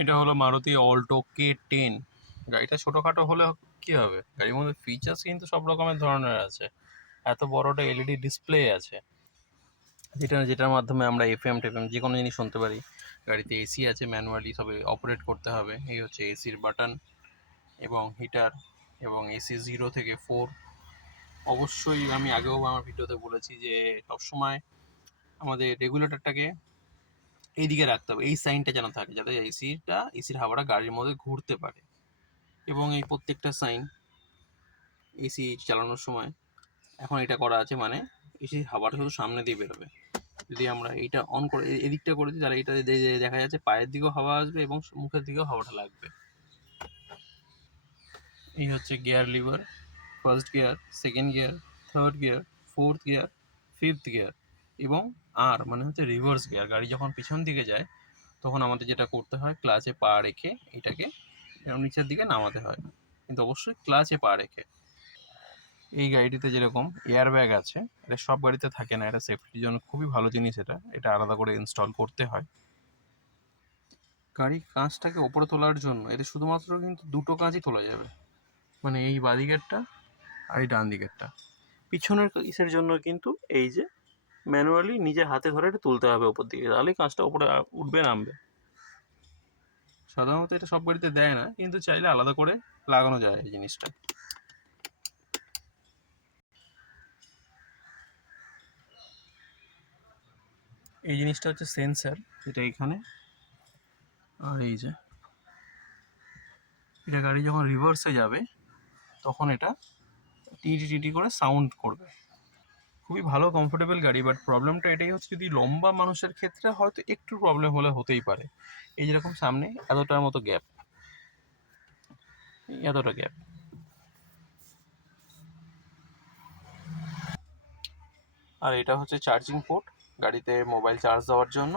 এটা হলো Maruti Alto K10। গাড়িটা ছোটোখাটো হলে কি হবে, গাড়ির মধ্যে ফিচার্স কিন্তু সব রকমের ধরনের আছে। এত বড় একটা এলইডি ডিসপ্লে আছে, যেটার মাধ্যমে আমরা এফএম টেফএম যে কোনো জিনিস শুনতে পারি। গাড়িতে এসি আছে, ম্যানুয়ালি সবে অপারেট করতে হবে। এই হচ্ছে এসির বাটন এবং হিটার, এবং এসি 0 থেকে 4। অবশ্যই আমি আগেও আমার ভিডিওতে বলেছি যে সবসময় আমাদের রেগুলেটরটাকে এইদিকে রাখতে হবে, এই সাইনটা যেন থাকে, যাতে এসির হাওয়াটা গাড়ির মধ্যে ঘুরতে পারে। এবং এই প্রত্যেকটা সাইন এসি চালানোর সময় এখন এটা করা আছে, মানে এসির হাওয়াটা শুধু সামনে দিয়ে বেরোবে। যদি আমরা এইটা অন করে এদিকটা করে দিই, তাহলে এটা দেখা যাচ্ছে পায়ের দিকেও হাওয়া আসবে এবং মুখের দিকেও হাওয়াটা লাগবে। এই হচ্ছে gear liver, first gear, second gear, third gear, fourth gear, fifth gear, এবং আর মানে হচ্ছে রিভার্স গিয়ার। গাড়ি যখন পিছন দিকে যায় তখন আমাদের যেটা করতে হয়, ক্লাচে পা রেখে এটাকে নিচের দিকে নামাতে হয়, কিন্তু অবশ্যই ক্লাচে পা রেখে। এই গাড়িটিতে যেরকম এয়ার ব্যাগ আছে, এটা সব গাড়িতে থাকে না, এটা সেফটির জন্য খুবই ভালো জিনিস। এটা আলাদা করে ইনস্টল করতে হয়। গাড়ির কাঁচটাকে ওপরে তোলার জন্য এতে শুধুমাত্র কিন্তু দুটো কাঁচই তোলা যাবে, মানে এই বাঁ দিকেরটা আর এই ডান দিকেরটা। পিছনের ইসের জন্য কিন্তু এই যে ম্যানুয়ালি নিজের হাতে ধরে এটা তুলতে হবে ওপর দিকে, তাহলেই কাঁচটা ওপরে উঠবে নামবে। সাধারণত এটা সব গাড়িতে দেয় না, কিন্তু চাইলে আলাদা করে লাগানো যায় এই জিনিসটা। এই জিনিসটা হচ্ছে সেন্সার, যেটা এখানে। আর এই যে এটা গাড়ি যখন রিভার্সে যাবে তখন এটা টিটি টিটি করে সাউন্ড করবে। খুবই ভালো কমফোর্টেবল গাড়ি, বাট প্রবলেমটা এটাই হচ্ছে, যদি লম্বা মানুষের ক্ষেত্রে হয়তো একটু প্রবলেম হলে হতেই পারে। এই যেরকম সামনে এতটার মতো গ্যাপ, এতটা গ্যাপ। আর এটা হচ্ছে চার্জিং পোর্ট, গাড়িতে মোবাইল চার্জ দেওয়ার জন্য।